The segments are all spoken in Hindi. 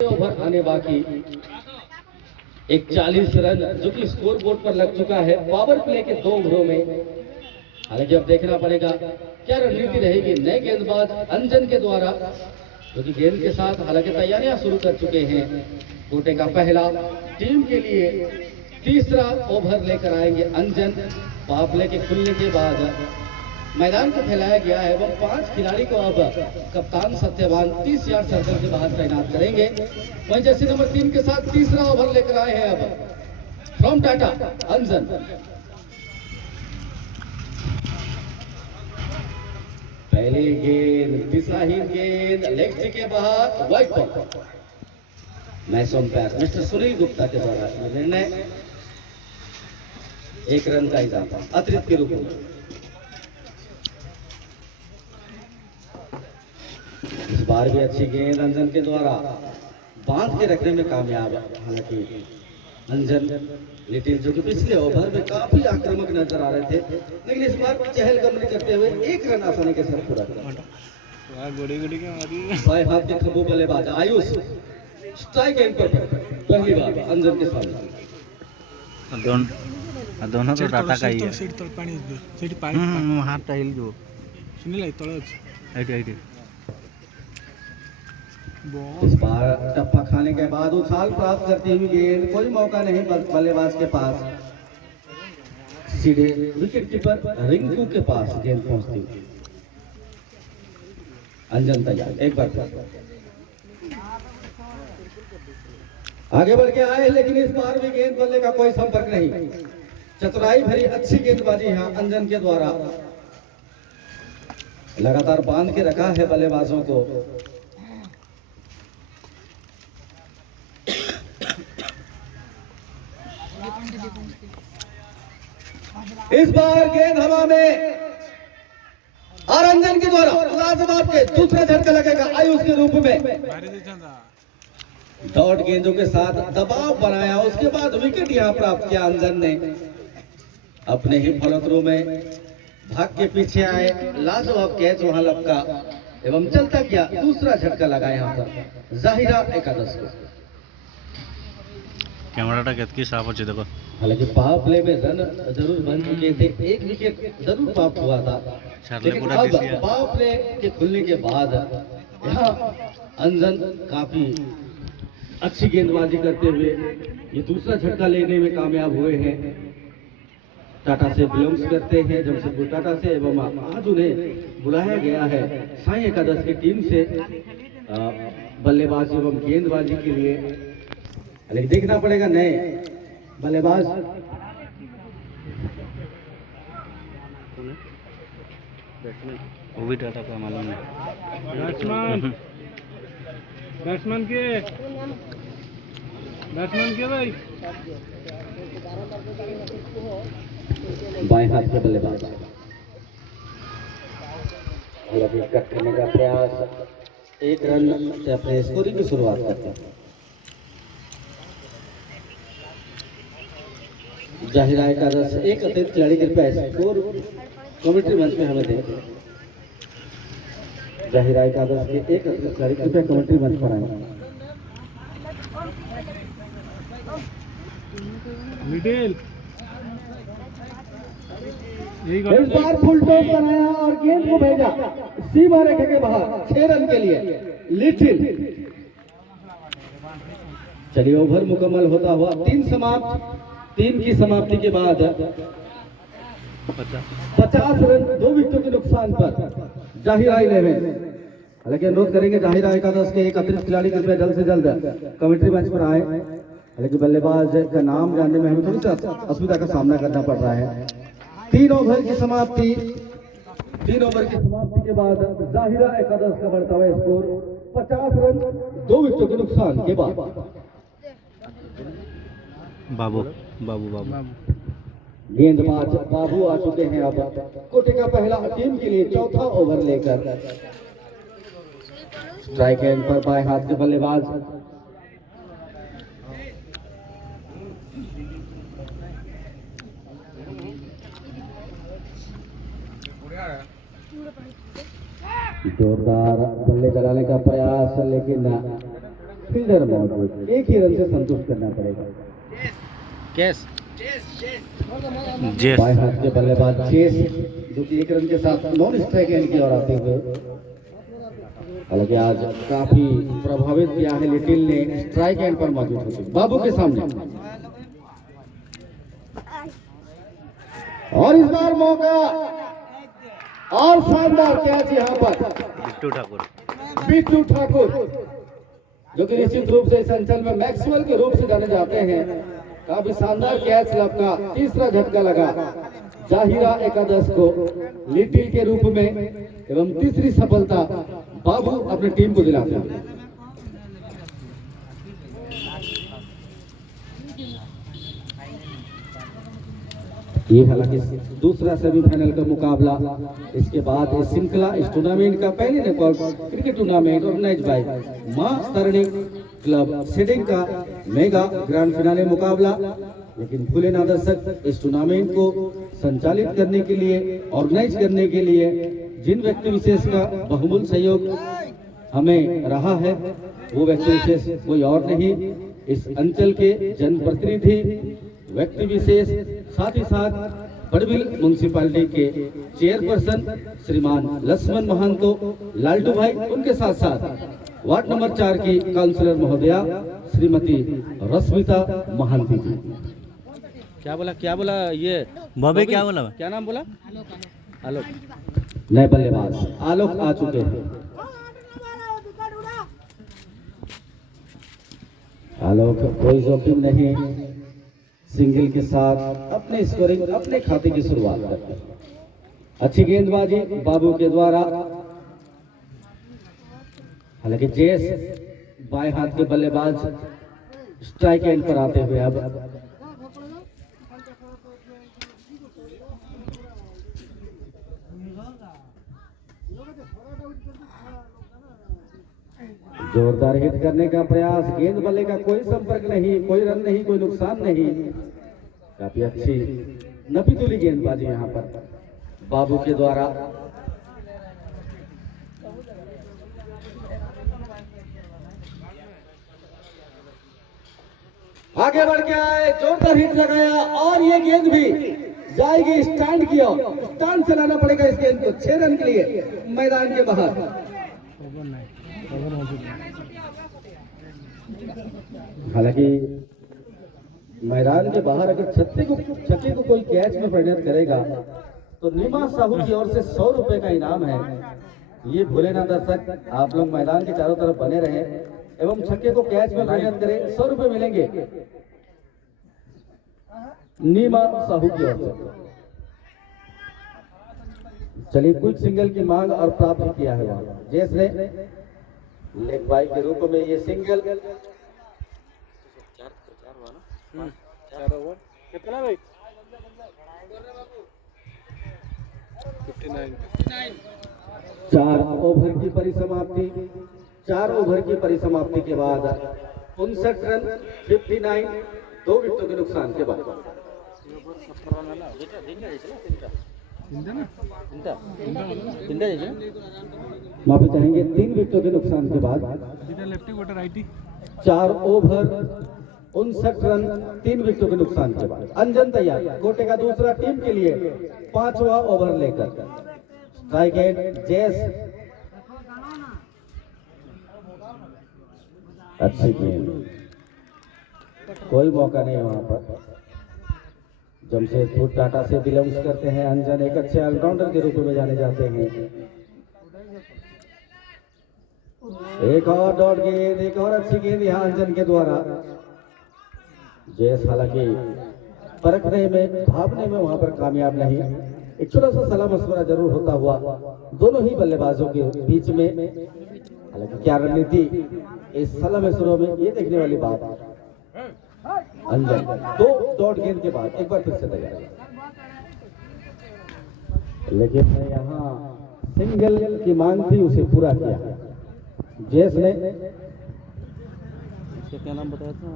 ओवर आने बाकी। एक 40 रन जो कि स्कोर बोर्ड पर लग चुका है पावर प्ले के 2 ओवरों में। हालांकि अब देखना पड़ेगा क्या रणनीति रहेगी नए गेंदबाज अंजन के द्वारा, जो कि गेंद के साथ हालांकि तैयारियां शुरू कर चुके हैं। कोटे का पहला टीम के लिए तीसरा ओवर लेकर आएंगे अंजन। पावर प्ले के खुलने के बाद मैदान को फैलाया गया है एवं 5 खिलाड़ी को अब कप्तान सत्यवान 30 यार्ड सर्कल के बाहर तैनात करेंगे। वहीं जर्सी नंबर 3 के साथ तीसरा ओवर लेकर आए हैं अब फ्रॉम टाटा अंजन। पहली गेंद दिशाहीन गेंद लेग के बाहर wide ball. Match umpire mister Sunil Gupta के द्वारा निर्णय 1 रन का इजाफा अतिरिक्त के रूप में। इस बार भी अच्छी गेंद अंजन के द्वारा बांध के रखने में कामयाब। हालांकि अंजन लिटिल जो कि पिछले ओवर में काफी आक्रामक नजर आ रहे थे, लेकिन इस बार चहलकदमी करते हुए 1 रन आसानी के साथ पूरा किया। बाएं हाथ के खंभू बल्लेबाज आयुष स्ट्राइक एंड पर पहली बार अंजन के सामने। दोनों तो टाटा का ही है। हाथ टाइल जो सुनील तले अछि। इस बार टप्पा खाने के बाद उछाल प्राप्त करती हुई गेंद, कोई मौका नहीं बल्लेबाज के पास। सीधे विकेट कीपर रिंकू के पास गेंद पहुंचती हुई। अंजन तैयार एक बार आगे बढ़ के आए, लेकिन इस बार भी गेंद बल्ले का कोई संपर्क नहीं। चतुराई भरी अच्छी गेंदबाजी यहाँ अंजन के द्वारा लगातार बांध के रखा है बल्लेबाजों को। इस बार गेंद हवा में और अंजन के द्वारा लाजवाब के दूसरा झटका लगेगा आयुष के रूप में। डॉट गेंदों के साथ दबाव बनाया, उसके बाद विकेट यहां प्राप्त किया अंजन ने। अपने ही फलतरू में भाग के पीछे आए, लाजवाब कैच वहां लपका एवं चलता किया दूसरा झटका लगा यहां पर जाहिरा एकादश को। कैमराटा कितनी साफ हो देखो। हालांकि पावर प्ले में रन जरूर बन चुके थे, 1 विकेट जरूर प्राप्त हुआ था, लेकिन अब पावर प्ले के खुलने के बाद यहाँ अंजन काफी अच्छी गेंदबाजी करते हुए ये दूसरा झटका लेने में कामयाब हुए हैं। टाटा से बिलोंग्स करते हैं जमशेदपुर टाटा से, एवं आज उन्हें बुलाया गया है साई एकादश की टीम से बल्लेबाजी एवं गेंदबाजी के लिए। लेकिन देखना पड़ेगा नए बल्लेबाज वो भी टाटा का मालूम है। बैट्समैन के भाई बाएं हाथ के बल्लेबाज हालांकि कट करने का प्रयास, 1 रन से अपने स्कोरिंग की शुरुआत करते हैं। जाहिरा एकादश एक अतिरिक्त खिलाड़ी कृपया स्कोर कमेंट्री मंच में हमें दें। जाहिरा एकादश के एक अतिरिक्त खिलाड़ी कृपया कमेंट्री मंच पर आए। मिडिल इस बार फुल टॉस बनाया और गेंद को भेजा सीमा रेखा के बाहर 6 रन के लिए लिटिल। चलिए ओवर मुकम्मल होता हुआ 3 की समाप्ति के बाद 50 रन 2 विकेटों के नुकसान पर जाहिरा 11। हालांकि अनुरोध करेंगे जाहिरा एकादश के एक अतिरिक्त खिलाड़ी कृपया जल्द से जल्द कमेंट्री मैच पर आए। हालांकि बल्लेबाज का नाम जानने में हमें थोड़ी सा असुविधा का सामना करना पड़ रहा है। 3 ओवर की समाप्ति के बाद जाहिरा एकादश का बढ़ता हुआ स्कोर 50 रन 2 विकेटों के नुकसान के बाद। बाबू गेंदबाज बाबू आ चुके हैं अब कोटे का पहला टीम के लिए चौथा ओवर लेकर। स्ट्राइक एंड पर बाएं हाथ के बल्लेबाज जोरदार बल्ले चलाने का प्रयास, लेकिन फील्डर मौजूद, एक ही रन से संतुष्ट करना पड़ेगा। कैस बाएं हाथ के बल्लेबाज चेस, जो कि एक रन के साथ नॉन स्ट्राइक एंड की ओर आते हुए, हालांकि आज काफी प्रभावित किया है लिटिल ने स्ट्राइक एंड पर मौजूद होते बाबू के सामने। और इस बार मौका और शानदार कैच यहाँ पर बिट्टू ठाकुर, जो कि निश्चित रूप से इस अंचल में मैक्सवेल के रूप से जाने जाते हैं। काफी शानदार कैच का तीसरा झटका लगा जाहिरा एकादश को लिटिल के रूप में, एवं तीसरी सफलता बाबू अपनी टीम को दिलाते हैं। ये हालांकि दूसरा सेमीफाइनल का मुकाबला, इसके बाद इस श्रृंखला इस टूर्नामेंट का पहले record cricket tournament organise by Maa Tarini club सीडिंग का मेगा ग्रैंड फिनाले मुकाबला। लेकिन फुलेना दर्शक इस टूर्नामेंट को संचालित करने के लिए, ऑर्गेनाइज करने के लिए जिन व्यक्ति विशेष का बहुमूल्य सहयोग हमें रहा है, वो व्यक्ति विशेष कोई और नहीं, इस अंचल के जनप्रतिनिधि व्यक्ति विशेष, साथ ही साथ बड़बिल म्युनिसिपैलिटी के चेयरपर्सन श्रीमान लक्ष्मण महंतो लालटू भाई, उनके साथ साथ वार्ड नंबर 4 की काउंसिलर महोदया श्रीमती रश्मिता महांती जी। क्या बोला ये बॉबी, क्या बोला, क्या नाम बोला? आलोक। नए बल्लेबाज आलोक आ चुके हैं। आलोक कोई जोखिम नहीं, सिंगल के साथ अपने स्कोरिंग, अपने खाते की शुरुआत करते हैं। अच्छी गेंदबाजी बाबू के द्वारा, हालांकि जेस बाएं हाथ के बल्लेबाज स्ट्राइक एंड पर आते हुए अब जोरदार हिट करने का प्रयास, गेंद बल्ले का कोई संपर्क नहीं, कोई रन नहीं, कोई नुकसान नहीं। काफी अच्छी नपीतुली गेंदबाजी यहाँ पर बाबू के द्वारा। आगे बढ़ के आए, जोरदार हिट लगाया और ये गेंद भी जाएगी स्टैंड की ओर। स्टैंड से लाना पड़ेगा इस गेंद को 6 रन के लिए मैदान के बाहर। हालांकि मैदान के बाहर अगर छक्के को कोई कैच में परिणत करेगा तो नीमा साहू की ओर से 100 रुपए का इनाम है। ये भूले ना दर्शक, आप लोग मैदान के चारों तरफ बने रहें एवं छक्के को कैच में परिणत करें, 100 रुपए मिलेंगे नीमा साहू की ओर से। चलिए, क्विक सिंगल की मांग और प्राप्त किया है वहां जेस ने लेग बाई के रूप में ये सिंगल। 4 ओवर कितना भाई? 59। 4 ओवर की परिसमाप्ति, 4 ओवर की परिसमाप्ति के बाद 59 रन 59, 2 विकेटों के नुकसान के बाद। माफी चाहेंगे, 3 विकेटों के नुकसान के बाद 4 ओवर 59 रन 3 विकेटों के नुकसान के बाद अंजन तैयार कोटे का दूसरा टीम के लिए 5वां ओवर लेकर। स्ट्राइक एंड जेस, अच्छी गेंद, कोई मौका नहीं वहां पर। जमशेदपुर टाटा से बिलोंग्स करते हैं अंजन, एक अच्छे ऑलराउंडर के रूप में जाने जाते हैं। एक और डॉट गेंद, एक और अच्छी गेंद यहाँ अंजन के द्वारा। जैस हालांकि परखने में, भागने में वहां पर कामयाब नहीं। एक छोटा सा सलाह मशवरा जरूर होता हुआ दोनों ही बल्लेबाजों के बीच में। हालांकि क्या रणनीति इस सलाह मशवरों में, ये देखने वाली बात। अंजन 2 डॉट गेंद के बाद एक बार फिर से तैयार, लेकिन यहाँ सिंगल की मांग थी, उसे पूरा किया जेस ने। क्या नाम बताया था?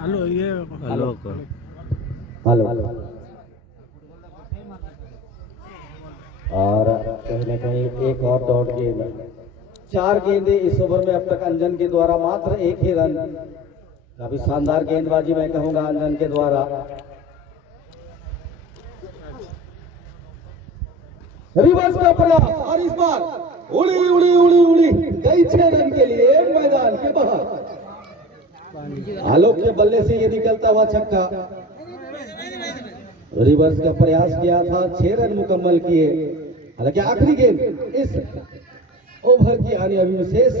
हेलो, ये हेलो। और कहीं ना कहीं एक और डॉट गेंद, 4 गेंदें इस ओवर में अब तक अंजन के द्वारा, मात्र 1 ही रन। काफी शानदार गेंदबाजी मैं कहूंगा अंजन के द्वारा। रिवर्स का प्रयास और इस बार उड़ी उड़ी उड़ी उड़ी गई 6 रन के लिए मैदान के बाहर। आलोक के बल्ले से ये निकलता हुआ छक्का। रिवर्स का प्रयास किया था, 6 रन मुकम्मल किए। हालांकि आखिरी गेंद इस ओवर की आने अभी विशेष।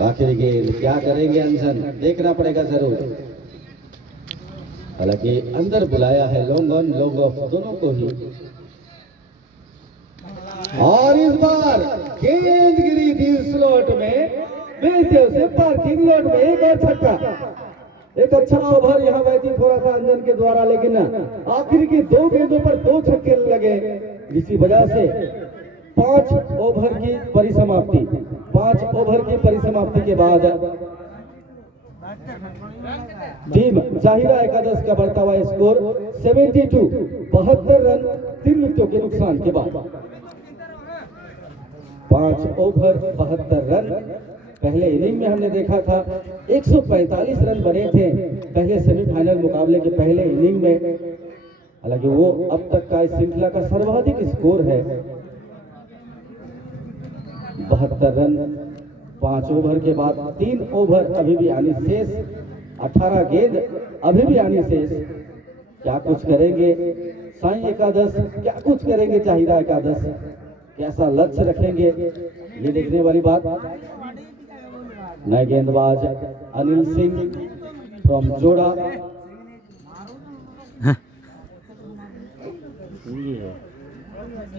आखिरी गेंद क्या करेंगे अंजन, देखना पड़ेगा जरूर। हालांकि अंदर बुलाया है लॉन्ग ऑन लॉन्ग ऑफ दोनों को ही। और इस बार गेंद गिरी थी स्लॉट में, बेहतर से पार्किंग लॉट में एक और छक्का। एक अच्छा ओवर यहाँ व्यतीत हो रहा था अंजन के द्वारा, लेकिन आखिर की 2 गेंदों पर 2 छक्के लगे, जिसकी वजह से 5 ओवर की परिसमाप्ति। 5 ओवर की परिसमाप्ति के बाद टीम जाहिरा एकादश का बढ़ता हुआ स्कोर 72, 72 रन 3 विकेटों के नुकसान के बाद। 5 ओवर 72 रन। पहले इनिंग में हमने देखा था 145 रन बने थे पहले सेमीफाइनल मुकाबले के पहले इनिंग में। हालांकि वो अब तक का इस श्रृंखला का सर्वाधिक स्कोर है। 72 रन 5 ओवर के बाद, 3 ओवर अभी भी आनी शेष, 18 गेंद अभी भी आनी शेष। क्या कुछ करेंगे साईं एकादश, क्या कुछ करेंगे चाहिदा एकादश, कैसा लक्ष्य रखेंगे, ये देखने वाली बात। नए गेंदबाज अनिल सिंह फ्रॉम जोड़ा।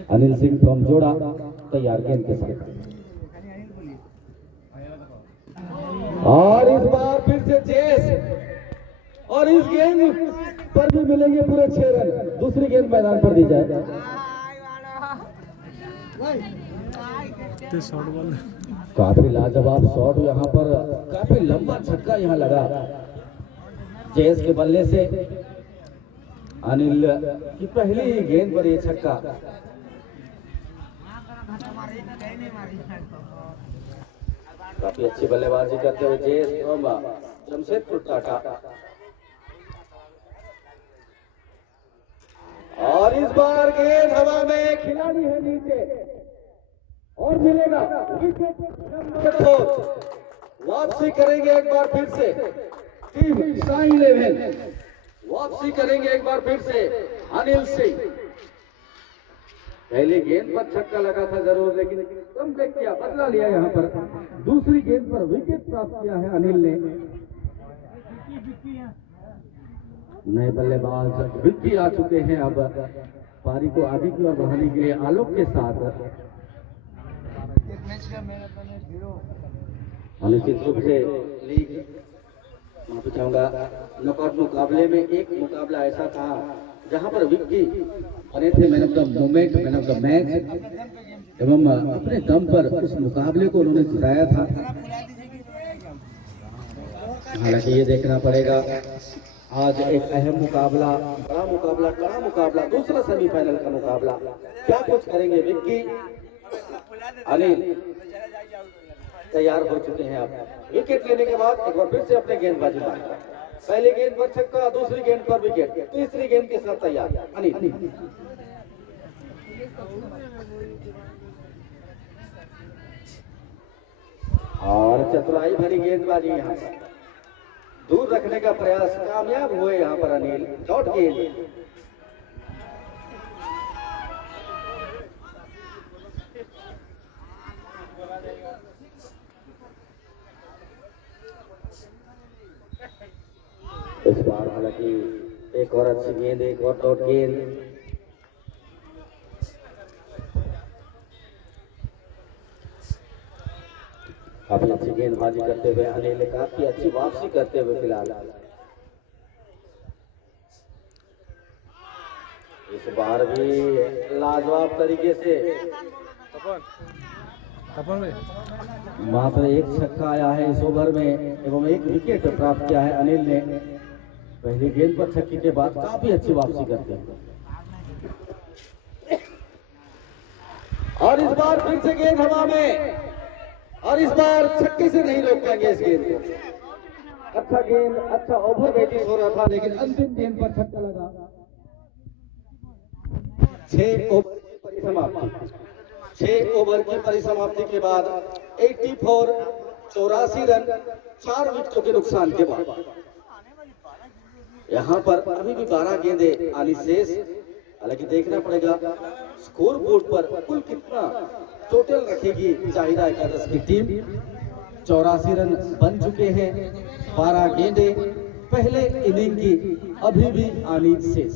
अनिल सिंह फ्रॉम जोड़ा तैयार गेंद के साथ। और इस बार फिर से चेस, और इस गेंद पर भी मिलेंगे पूरे 6 रन। दूसरी गेंद मैदान पर दी जाए। काफी लाजवाब शॉट यहाँ पर, काफी लंबा छक्का यहाँ लगा चेस के बल्ले से। अनिल की पहली ही गेंद पर ये छक्का। काफी अच्छी बल्लेबाजी करते हुए चेस फ्रॉम जमशेदपुर टाटा। और इस बार गेंद हवा में, खिलाड़ी है नीचे और मिलेगा विकेट नंबर 2। वापसी करेंगे एक बार फिर से टीम साई 11, वापसी करेंगे एक बार फिर से अनिल सिंह। पहली गेंद पर छक्का लगा था जरूर, लेकिन कम बैक किया, बदला लिया यहाँ पर। दूसरी गेंद पर विकेट प्राप्त किया है अनिल ने। नए बल्लेबाज विक्की आ चुके हैं। अब पारी को आगे की ओर बढ़ाने के लिए आलोक के साथ निश्चित रूप से लीग माफी चाहूंगा, नॉकआउट मुकाबले में एक मुकाबला ऐसा था जहां पर विक्की बने थे man of the moment, man of the match, एवं अपने दम पर उस मुकाबले को उन्होंने जिताया था। हालांकि ये देखना पड़ेगा आज एक अहम मुकाबला, बड़ा मुकाबला, कड़ा मुकाबला, दूसरा सेमीफाइनल का मुकाबला। क्या कुछ करेंगे विक्की, अनिल तैयार हो चुके हैं। अब विकेट लेने के बाद एक बार फिर से अपने गेंदबाजी मारेंगे। पहली गेंद पर छक्का, दूसरी गेंद पर विकेट, तीसरी गेंद के साथ तैयार अनिल। और चतुराई भरी गेंदबाजी यहाँ पर, दूर रखने का प्रयास, कामयाब हुए यहाँ पर अनिल। डॉट गेंद। इस बार हालांकि एक और अच्छी गेंद, एक और डॉट गेंद। काफी अच्छी गेंदबाजी करते हुए अनिल, काफी अच्छी वापसी करते हुए फिलहाल। इस बार भी लाजवाब तरीके से मात्र एक छक्का आया है इस ओवर में एवं एक विकेट प्राप्त किया है अनिल ने। पहली गेंद पर छक्के के बाद काफी अच्छी वापसी करते हैं। और इस बार फिर से गेंद हवा में, और इस बार छक्के से नहीं रोक पाएंगे इस गेंद को। अच्छा गेंद, अच्छा ओवर बैटिंग हो रहा था, लेकिन अंतिम गेंद पर छक्का लगा। 6 ओवर की परिसमाप्ति, 6 ओवर की परिसमाप्ति के बाद 84 रन 4 विकेटों के नुकसान के बाद यहाँ पर अभी भी 12 गेंदें आनी शेष। हालांकि देखना पड़ेगा स्कोर बोर्ड पर कुल कितना टोटल रखेगी चाहिदा एकादश की टीम। 84 रन बन चुके हैं, 12 गेंदें पहले इनिंग की अभी भी आनी शेष।